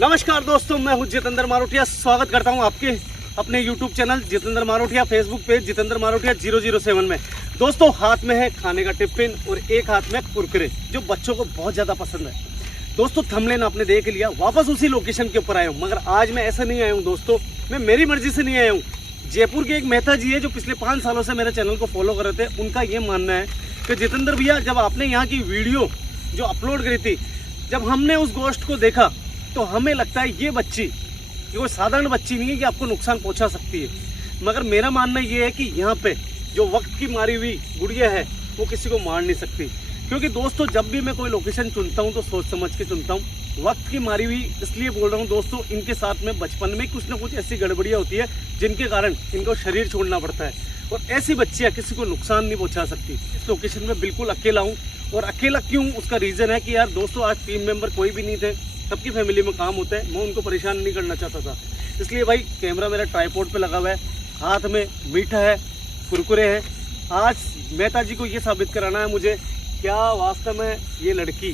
नमस्कार दोस्तों, मैं हूं जितेंद्र मारोटिया। स्वागत करता हूं आपके अपने YouTube channel Jitendra Marotiya, Facebook page Jitendra Marotiya 007 में। दोस्तों, हाथ में है खाने का टिफिन और एक हाथ में कुरकुरे, जो बच्चों को बहुत ज़्यादा पसंद है। दोस्तों, थंबनेल आपने देख लिया, वापस उसी लोकेशन के ऊपर आया हूँ। मगर आज मैं ऐसा नहीं आया हूँ दोस्तों, मैं मेरी मर्जी से नहीं आया हूँ। जयपुर के एक मेहता जी है जो पिछले 5 सालों से मेरे चैनल को फॉलो कर रहे थे। उनका ये मानना है कि जितेंद्र भैया, जब आपने यहाँ की वीडियो जो अपलोड करी थी, जब हमने उस गोश्त को देखा तो हमें लगता है ये बच्ची कोई साधारण बच्ची नहीं है कि आपको नुकसान पहुंचा सकती है। मगर मेरा मानना ये है कि यहाँ पे जो वक्त की मारी हुई गुड़िया है वो किसी को मार नहीं सकती। क्योंकि दोस्तों, जब भी मैं कोई लोकेशन चुनता हूँ तो सोच समझ के चुनता हूँ। वक्त की मारी हुई इसलिए बोल रहा हूँ दोस्तों, इनके साथ में बचपन में कुछ ना कुछ ऐसी गड़बड़ियाँ होती है जिनके कारण इनको शरीर छोड़ना पड़ता है। और ऐसी बच्चियाँ किसी को नुकसान नहीं पहुँचा सकती। इस लोकेशन में बिल्कुल अकेला हूँ। और अकेला क्यों, उसका रीज़न है कि यार दोस्तों, आज टीम मेंबर कोई भी नहीं थे, सबकी फैमिली में काम होता है। मैं उनको परेशान नहीं करना चाहता था, इसलिए भाई कैमरा मेरा ट्राइपॉड पे लगा हुआ है, हाथ में मीठा है, कुरकुरे हैं। आज मेहता जी को ये साबित कराना है मुझे, क्या वास्तव में ये लड़की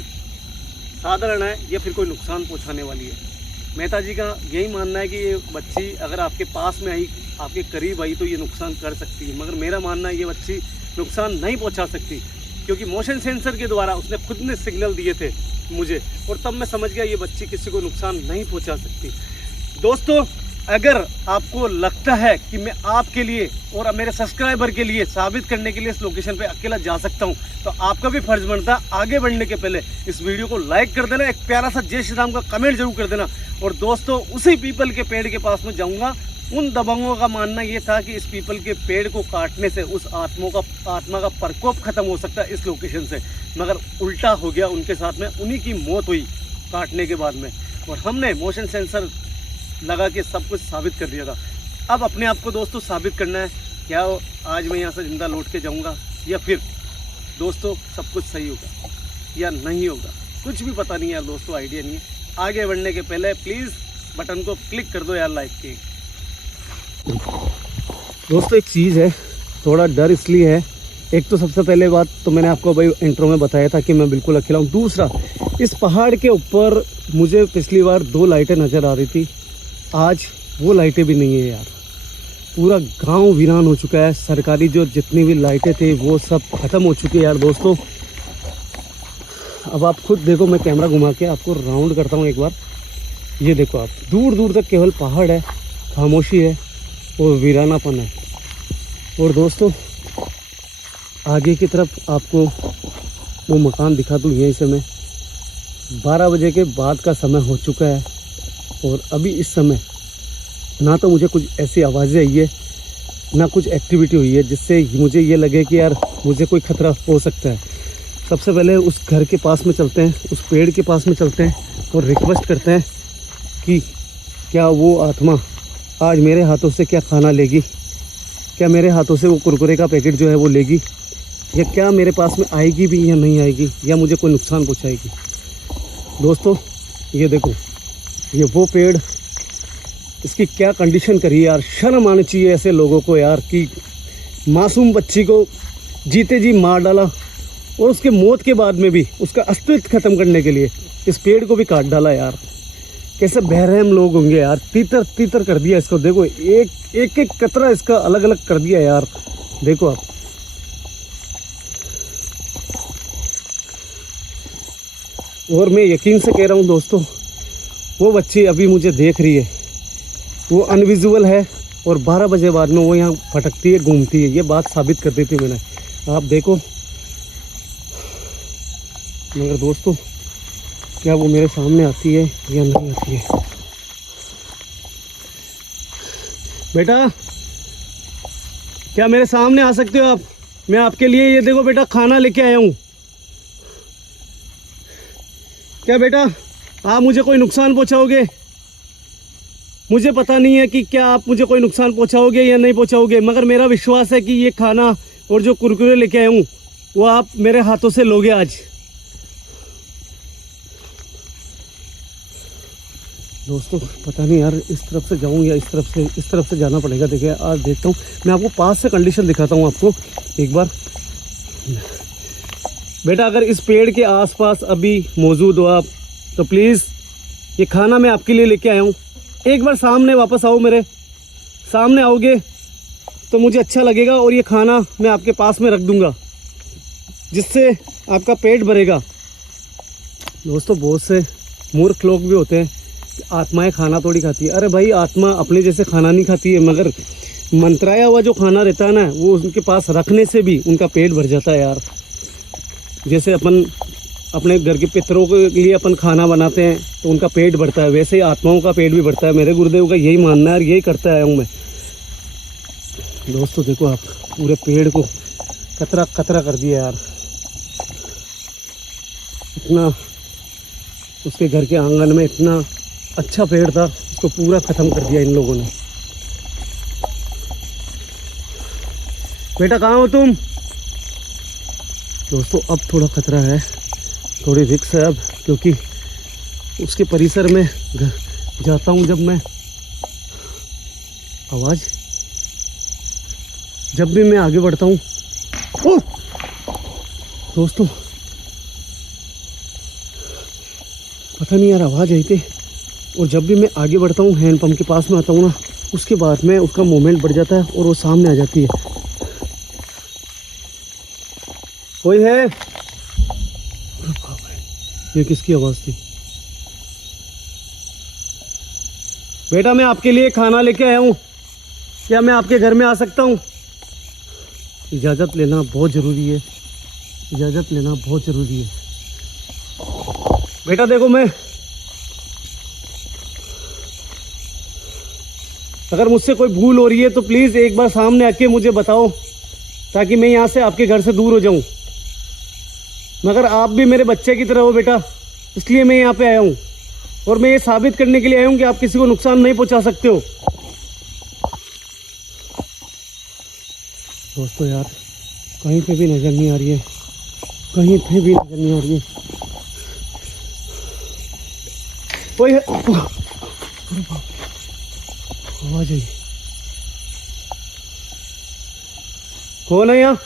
साधारण है या फिर कोई नुकसान पहुंचाने वाली है। मेहता जी का यही मानना है कि ये बच्ची अगर आपके पास में आई, आपके करीब आई, तो ये नुकसान कर सकती है। मगर मेरा मानना है ये बच्ची नुकसान नहीं पहुँचा सकती, क्योंकि मोशन सेंसर के द्वारा उसने खुद ने सिग्नल दिए थे मुझे, और तब मैं समझ गया ये बच्ची किसी को नुकसान नहीं पहुंचा सकती। दोस्तों, अगर आपको लगता है कि मैं आपके लिए और मेरे सब्सक्राइबर के लिए साबित करने के लिए इस लोकेशन पे अकेला जा सकता हूं, तो आपका भी फर्ज बनता है आगे बढ़ने के पहले इस वीडियो को लाइक कर देना, एक प्यारा सा जय श्री राम का कमेंट जरूर कर देना। और दोस्तों, उसी पीपल के पेड़ के पास में जाऊँगा। उन दबंगों का मानना ये था कि इस पीपल के पेड़ को काटने से उस आत्मा का प्रकोप खत्म हो सकता है इस लोकेशन से। मगर उल्टा हो गया उनके साथ में, उन्हीं की मौत हुई काटने के बाद में। और हमने मोशन सेंसर लगा के सब कुछ साबित कर दिया था। अब अपने आप को दोस्तों साबित करना है, क्या आज मैं यहाँ से जिंदा लौट के जाऊँगा या फिर दोस्तों सब कुछ सही होगा या नहीं होगा, कुछ भी पता नहीं यार दोस्तों, आइडिया नहीं है। आगे बढ़ने के पहले प्लीज़ बटन को क्लिक कर दो यार, लाइक की। दोस्तों, एक चीज़ है, थोड़ा डर इसलिए है। एक तो सबसे पहले बात तो मैंने आपको भाई इंट्रो में बताया था कि मैं बिल्कुल अकेला हूँ। दूसरा, इस पहाड़ के ऊपर मुझे पिछली बार 2 लाइटें नज़र आ रही थी, आज वो लाइटें भी नहीं है यार। पूरा गांव वीरान हो चुका है। सरकारी जो जितनी भी लाइटें थी वो सब ख़त्म हो चुकी है यार दोस्तों। अब आप खुद देखो, मैं कैमरा घुमा के आपको राउंड करता हूँ एक बार। ये देखो आप, दूर दूर तक केवल पहाड़ है, खामोशी है और वीरानापन है। और दोस्तों, आगे की तरफ आपको वो मकान दिखा दूँ यहीं से मैं। 12 बजे के बाद का समय हो चुका है और अभी इस समय ना तो मुझे कुछ ऐसी आवाज़ें आई है, ना कुछ एक्टिविटी हुई है जिससे मुझे ये लगे कि यार मुझे कोई खतरा हो सकता है। सबसे पहले उस घर के पास में चलते हैं, उस पेड़ के पास में चलते हैं और रिक्वेस्ट करते हैं कि क्या वो आत्मा आज मेरे हाथों से क्या खाना लेगी, क्या मेरे हाथों से वो कुरकुरे का पैकेट जो है वो लेगी, या क्या मेरे पास में आएगी भी या नहीं आएगी, या मुझे कोई नुकसान पहुंचाएगी। दोस्तों, ये देखो, ये वो पेड़, इसकी क्या कंडीशन करी यार। शर्म आनी चाहिए ऐसे लोगों को यार, कि मासूम बच्ची को जीते जी मार डाला और उसके मौत के बाद में भी उसका अस्तित्व ख़त्म करने के लिए इस पेड़ को भी काट डाला यार। कैसे बेरहम लोग होंगे यार। तीतर तीतर कर दिया इसको। देखो, एक कतरा इसका अलग अलग कर दिया यार। देखो आप, और मैं यकीन से कह रहा हूँ दोस्तों, वो बच्ची अभी मुझे देख रही है, वो अनविजुअल है और 12 बजे बाद में वो यहाँ भटकती है, घूमती है। ये बात साबित कर दी थी मैंने, आप देखो। मगर दोस्तों, क्या वो मेरे सामने आती है या नहीं आती है? बेटा, क्या मेरे सामने आ सकते हो आप? मैं आपके लिए, ये देखो बेटा, खाना लेके आया हूँ। क्या बेटा, आप मुझे कोई नुकसान पहुंचाओगे? मुझे पता नहीं है कि क्या आप मुझे कोई नुकसान पहुंचाओगे या नहीं पहुंचाओगे, मगर मेरा विश्वास है कि ये खाना और जो कुरकुरे लेके आया हूँ वो आप मेरे हाथों से लोगे आज। दोस्तों, पता नहीं यार, इस तरफ से जाऊँ या इस तरफ से जाना पड़ेगा। देखिए, आज देखता हूँ, मैं आपको पास से कंडीशन दिखाता हूँ आपको एक बार। बेटा, अगर इस पेड़ के आसपास अभी मौजूद हो आप, तो प्लीज़ ये खाना मैं आपके लिए लेके आया हूँ। एक बार सामने वापस आओ, मेरे सामने आओगे तो मुझे अच्छा लगेगा और ये खाना मैं आपके पास में रख दूँगा, जिससे आपका पेट भरेगा। दोस्तों, बहुत से मूर्ख लोग भी होते हैं, आत्माएं खाना थोड़ी खाती है। अरे भाई, आत्मा अपने जैसे खाना नहीं खाती है, मगर मंत्राया हुआ जो खाना रहता है ना, वो उनके पास रखने से भी उनका पेट भर जाता है यार। जैसे अपन अपने घर के पितरों के लिए अपन खाना बनाते हैं तो उनका पेट भरता है, वैसे ही आत्माओं का पेट भी भरता है। मेरे गुरुदेव का यही मानना है और यही करता आया हूँ मैं। दोस्तों देखो, आप पूरे पेड़ को कतरा कतरा कर दिया यार। इतना उसके घर के आंगन में इतना अच्छा पेड़ था, उसको पूरा ख़त्म कर दिया इन लोगों ने। बेटा, कहाँ हो तुम? दोस्तों, अब थोड़ा खतरा है, थोड़ी रिस्क है अब, क्योंकि उसके परिसर में जाता हूँ जब मैं, आवाज़ जब भी मैं आगे बढ़ता हूँ, दोस्तों पता नहीं यार, आवाज़ आई थी। और जब भी मैं आगे बढ़ता हूँ, हैंड पंप के पास में आता हूँ ना, उसके बाद में उसका मूवमेंट बढ़ जाता है और वो सामने आ जाती है। कोई है? ये किसकी आवाज़ थी? बेटा, मैं आपके लिए खाना लेके आया हूँ, क्या मैं आपके घर में आ सकता हूँ? इजाज़त लेना बहुत ज़रूरी है, इजाज़त लेना बहुत ज़रूरी है। बेटा देखो, मैं अगर मुझसे कोई भूल हो रही है तो प्लीज़ एक बार सामने आके मुझे बताओ, ताकि मैं यहाँ से आपके घर से दूर हो जाऊँ। मगर आप भी मेरे बच्चे की तरह हो बेटा, इसलिए मैं यहाँ पे आया हूँ और मैं ये साबित करने के लिए आया हूँ कि आप किसी को नुकसान नहीं पहुँचा सकते हो। दोस्तों यार, कहीं पे भी नज़र नहीं आ रही है, कहीं पे भी नज़र नहीं आ रही है। कोई है? आवाज़ आई। कौन है यहाँ?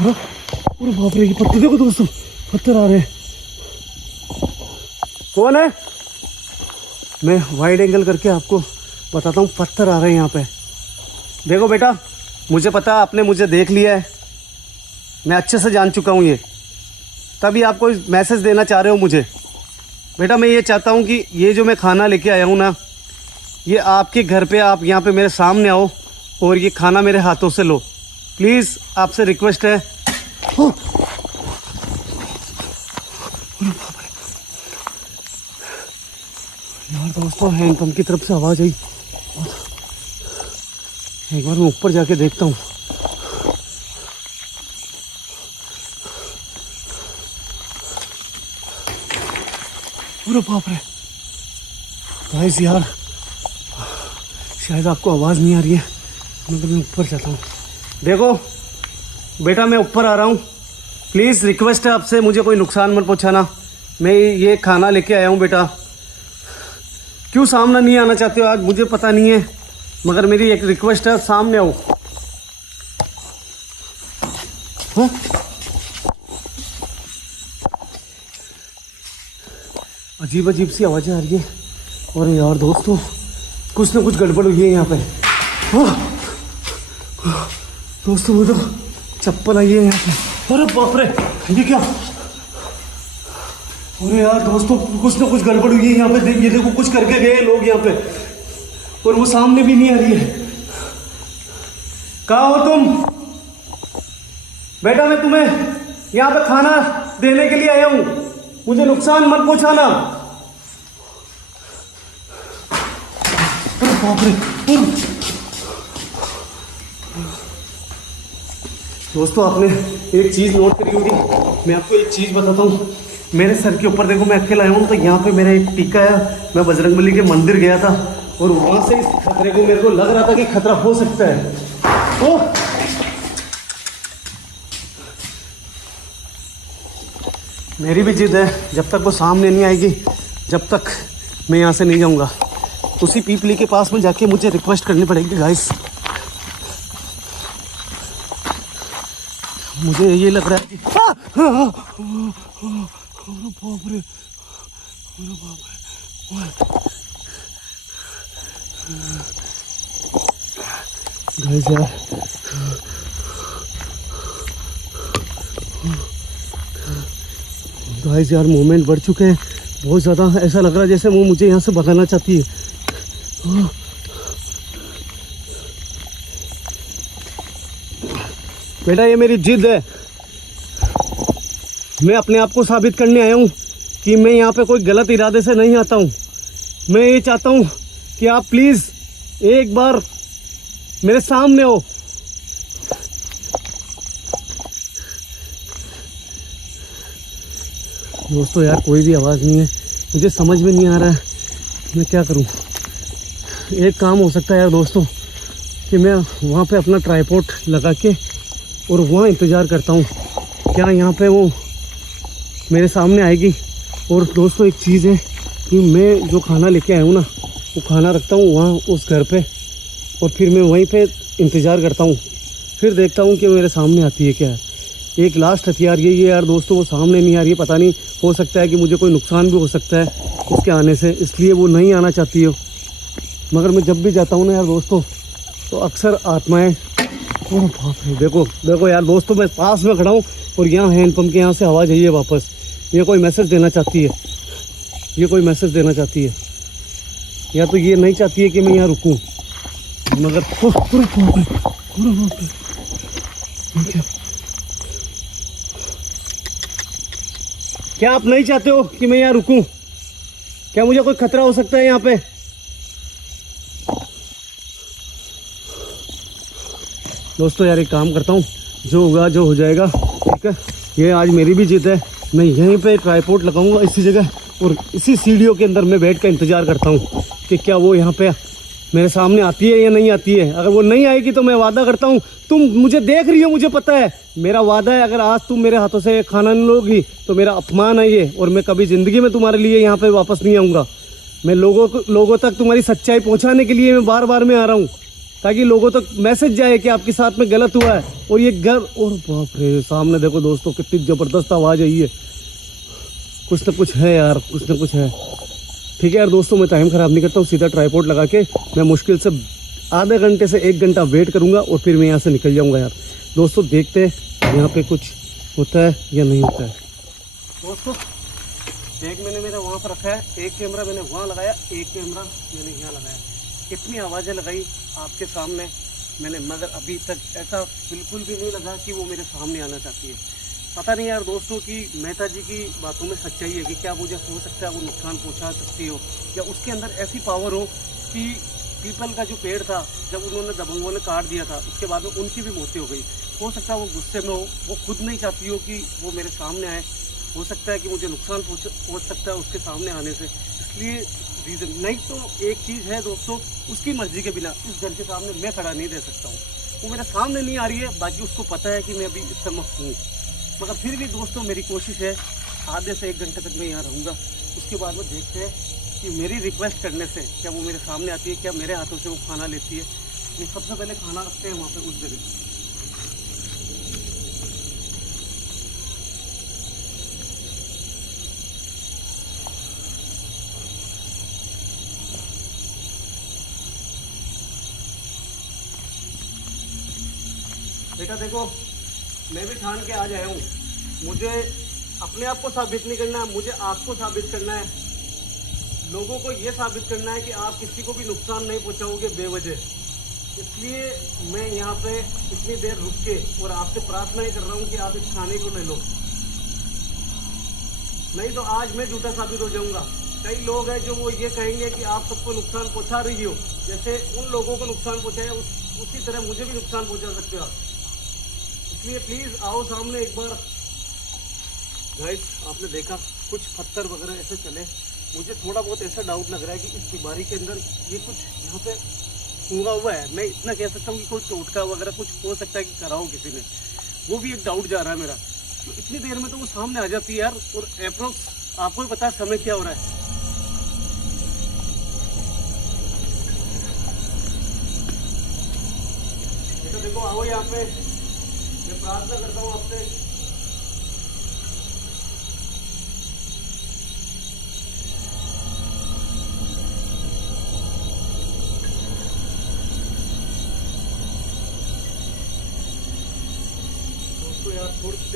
अरे बाप रे, ये पत्थर देखो दोस्तों, पत्थर आ रहे हैं। कौन है? मैं वाइड एंगल करके आपको बताता हूँ, पत्थर आ रहे हैं यहाँ पे। देखो बेटा, मुझे पता आपने मुझे देख लिया है, मैं अच्छे से जान चुका हूँ ये, तभी आप कोई मैसेज देना चाह रहे हो मुझे। बेटा, मैं ये चाहता हूँ कि ये जो मैं खाना लेके आया हूँ ना, ये आपके घर पे, आप यहाँ पे मेरे सामने आओ और ये खाना मेरे हाथों से लो। प्लीज़ आपसे रिक्वेस्ट है। यार दोस्तों, हैंडपंप की तरफ से आवाज़ आई, एक बार मैं ऊपर जाके देखता हूँ। अरे बाप रे गाइस, यार शायद आपको आवाज़ नहीं आ रही है, मगर मैं ऊपर जाता हूँ। देखो बेटा, मैं ऊपर आ रहा हूँ, प्लीज़ रिक्वेस्ट है आपसे, मुझे कोई नुकसान मत पहुँचाना। मैं ये खाना लेके आया हूँ बेटा। क्यों सामने नहीं आना चाहते हो आज, मुझे पता नहीं है, मगर मेरी एक रिक्वेस्ट है, सामने आओ। हाँ? अजीब अजीब सी आवाज़ें आ रही है। और यार दोस्तों, कुछ ना कुछ गड़बड़ हुई है यहाँ पे। दोस्तों, वो तो चप्पल आई है यहाँ पे। अरे बाप रे, ये क्या? अरे यार दोस्तों, कुछ ना कुछ गड़बड़ हुई है यहाँ पे। ये देखो, कुछ करके गए लोग यहाँ पे, और वो सामने भी नहीं आ रही है। कहाँ हो तुम? बेटा, मैं तुम्हें यहाँ पे खाना देने के लिए आया हूँ, मुझे नुकसान मत पहुंचाना। अरे बाप रे। दोस्तों, आपने एक चीज़ नोट करी होगी, मैं आपको एक चीज़ बताता हूँ। मेरे सर के ऊपर देखो, मैं अकेला आया हूँ, तो यहाँ पे मेरा एक टीका है। मैं बजरंगबली के मंदिर गया था और वहाँ से इस खतरे को, मेरे को लग रहा था कि खतरा हो सकता है। तो मेरी भी जिद है, जब तक वो सामने नहीं आएगी, जब तक मैं यहाँ से नहीं जाऊँगा। उसी पीपली के पास में जाके मुझे रिक्वेस्ट करनी पड़ेगी गाइस। मुझे ये लग रहा है कि हाँ, हाँ, अरे बाप रे, अरे बाप रे। गाइस यार, गाइस यार मूवमेंट बढ़ चुके हैं बहुत ज़्यादा। ऐसा लग रहा है जैसे वो मुझे यहाँ से भगाना चाहती है। बेटा ये मेरी जिद है, मैं अपने आप को साबित करने आया हूँ कि मैं यहाँ पे कोई गलत इरादे से नहीं आता हूँ। मैं ये चाहता हूँ कि आप प्लीज़ एक बार मेरे सामने हो। दोस्तों यार कोई भी आवाज़ नहीं है, मुझे समझ में नहीं आ रहा है मैं क्या करूँ। एक काम हो सकता है यार दोस्तों कि मैं वहाँ पे अपना ट्राइपॉड लगा के और वहाँ इंतज़ार करता हूँ, क्या यहाँ पे वो मेरे सामने आएगी। और दोस्तों एक चीज़ है कि मैं जो खाना लेके आया हूँ ना, वो खाना रखता हूँ वहाँ उस घर पे, और फिर मैं वहीं पे इंतज़ार करता हूँ, फिर देखता हूँ कि मेरे सामने आती है क्या। एक लास्ट हथियार यही है यार दोस्तों, वो सामने नहीं आ रही है। पता नहीं, हो सकता है कि मुझे कोई नुकसान भी हो सकता है उसके आने से, इसलिए वो नहीं आना चाहती हो। मगर मैं जब भी जाता हूँ ना यार दोस्तों, तो अक्सर आत्माएँ, ओह बाप रे, देखो देखो यार दोस्तों, मैं पास में खड़ा हूँ और यहाँ हैंडपम्प के यहाँ से आवाज़ आई है वापस। ये कोई मैसेज देना चाहती है, ये कोई मैसेज देना चाहती है, या तो ये नहीं चाहती है कि मैं यहाँ रुकूँ। मगर क्या आप नहीं चाहते हो कि मैं यहाँ रुकूँ? क्या मुझे कोई खतरा हो सकता है यहाँ पे? दोस्तों यार एक काम करता हूँ, जो होगा जो हो जाएगा, ठीक है। ये आज मेरी भी जिद है, मैं यहीं पे ट्राइपॉड लगाऊंगा इसी जगह, और इसी सीढ़ियों के अंदर मैं बैठ कर इंतज़ार करता हूँ कि क्या वो यहाँ पे मेरे सामने आती है या नहीं आती है। अगर वो नहीं आएगी तो मैं वादा करता हूँ, तुम मुझे देख रही हो, मुझे पता है, मेरा वादा है, अगर आज तुम मेरे हाथों से खाना नहीं लोगी तो मेरा अपमान है ये, और मैं कभी ज़िंदगी में तुम्हारे लिए यहाँ पे वापस नहीं आऊँगा। मैं लोगों तक तुम्हारी सच्चाई पहुँचाने के लिए मैं बार बार में आ रहा हूँ, ताकि लोगों तक मैसेज जाए कि आपके साथ में गलत हुआ है। और ये घर, और बाप रे, सामने देखो दोस्तों कितनी ज़बरदस्त आवाज़ आई है। कुछ ना कुछ है यार, कुछ ना कुछ है। ठीक है यार दोस्तों, मैं टाइम ख़राब नहीं करता हूँ, सीधा ट्राइपॉड लगा के मैं मुश्किल से आधे घंटे से 1 घंटा वेट करूँगा और फिर मैं यहाँ से निकल जाऊँगा यार। दोस्तों देखते हैं यहाँ पे कुछ होता है या नहीं होता है। दोस्तों एक मैंने मेरा वहाँ पर रखा है, एक कैमरा मैंने वहाँ लगाया, एक कैमरा मैंने यहाँ लगाया। कितनी आवाज़ें लगाई आपके सामने मैंने, मगर अभी तक ऐसा बिल्कुल भी नहीं लगा कि वो मेरे सामने आना चाहती है। पता नहीं यार दोस्तों कि मेहता जी की बातों में सच्चाई है कि क्या मुझे हो सकता है वो नुकसान पहुंचा सकती हो, या उसके अंदर ऐसी पावर हो कि पीपल का जो पेड़ था जब उन्होंने दबंगों ने काट दिया था, उसके बाद में उनकी भी मौतें हो गई। हो सकता है वो गुस्से में हो, वो खुद नहीं चाहती हो कि वो मेरे सामने आए। हो सकता है कि मुझे नुकसान पहुँच सकता है उसके सामने आने से, इसलिए रीज़न। नहीं तो एक चीज़ है दोस्तों, उसकी मर्जी के बिना इस घर के सामने मैं खड़ा नहीं रह सकता हूँ। वो मेरे सामने नहीं आ रही है, बाकी उसको पता है कि मैं अभी इस समय हूँ, मगर फिर भी दोस्तों मेरी कोशिश है आधे से 1 घंटे तक मैं यहाँ रहूँगा। उसके बाद में देखते हैं कि मेरी रिक्वेस्ट करने से क्या वो मेरे सामने आती है, क्या मेरे हाथों से वो खाना लेती है। नहीं, सबसे पहले खाना रखते हैं वहाँ पे उस जगह। बेटा देखो, मैं भी ठान के आज आया हूँ, मुझे अपने आप को साबित नहीं करना है, मुझे आपको साबित करना है। लोगों को ये साबित करना है कि आप किसी को भी नुकसान नहीं पहुंचाओगे बेवजह। इसलिए मैं यहाँ पे इतनी देर रुक के और आपसे प्रार्थना ही कर रहा हूँ कि आप इस खाने को ले लो, नहीं तो आज मैं झूठा साबित हो जाऊंगा। कई लोग हैं जो वो ये कहेंगे कि आप सबको नुकसान पहुंचा रही हो, जैसे उन लोगों को नुकसान पहुंचाया उसी तरह मुझे भी नुकसान पहुंचा सकते हो आप। इसलिए प्लीज आओ सामने एक बार। गाइस आपने देखा कुछ पत्थर वगैरह ऐसे चले, मुझे थोड़ा बहुत ऐसा डाउट लग रहा है कि इस बीमारी के अंदर ये कुछ यहाँ पे हुआ हुआ है। मैं इतना कह सकता हूँ कि कोई टोटका वगैरह कुछ हो सकता है कि करा हो किसी ने, वो भी एक डाउट जा रहा है मेरा। तो इतनी देर में तो वो सामने आ जाती है यार, और अप्रोक्स आपको भी पता है समय क्या हो रहा है। देखो आओ यहाँ पे, मैं प्रार्थना करता हूँ आपसे,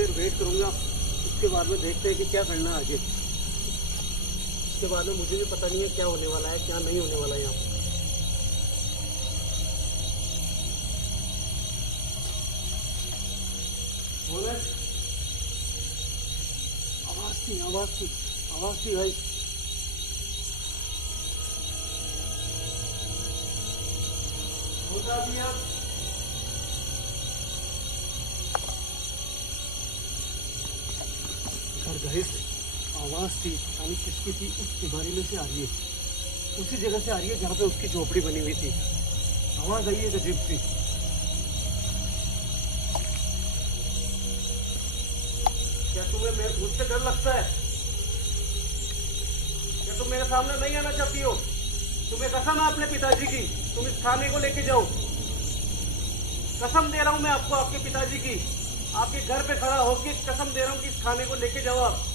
देर वेट करूँगा, उसके बाद में देखते हैं कि क्या करना है आगे। उसके बाद में मुझे भी पता नहीं है क्या होने वाला है, क्या नहीं होने वाला है यहाँ पर। आवाज थी भाई। होगा भी आप आवाज थी, पता नहीं किसकी थी, उस बीमारी में से आ रही है, उसी जगह से आ रही है जहाँ पे उसकी झोपड़ी बनी हुई थी। आवाज आई है अजीब सी। क्या तुम्हें मुझसे डर लगता है? क्या तुम मेरे सामने नहीं आना चाहती हो? तुम्हें कसम है अपने पिताजी की, तुम इस खाने को लेके जाओ। कसम दे रहा हूं मैं आपको, आपके पिताजी की, आपके घर पे खड़ा होकर कसम दे रहा हूं कि इस खाने को लेके जाओ आप।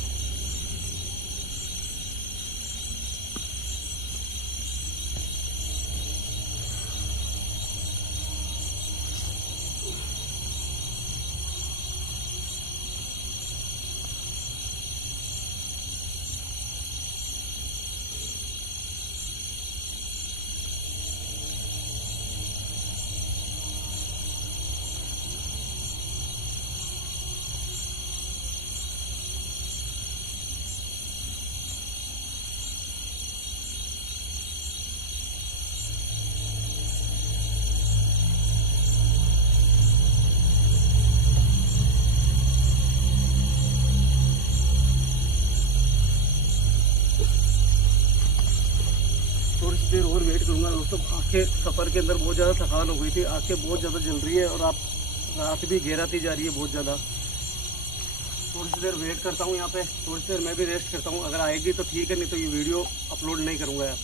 थोड़ी सी देर और वेट करूंगा दोस्तों। आंखें सफ़र के अंदर बहुत ज़्यादा थकान हो गई थी, आंखें बहुत ज़्यादा जल रही है और आप रात भी गहराती जा रही है बहुत ज़्यादा। थोड़ी सी देर वेट करता हूँ यहाँ पे, थोड़ी सी देर मैं भी रेस्ट करता हूँ। अगर आएगी तो ठीक है, नहीं तो ये वीडियो अपलोड नहीं करूँगा यार।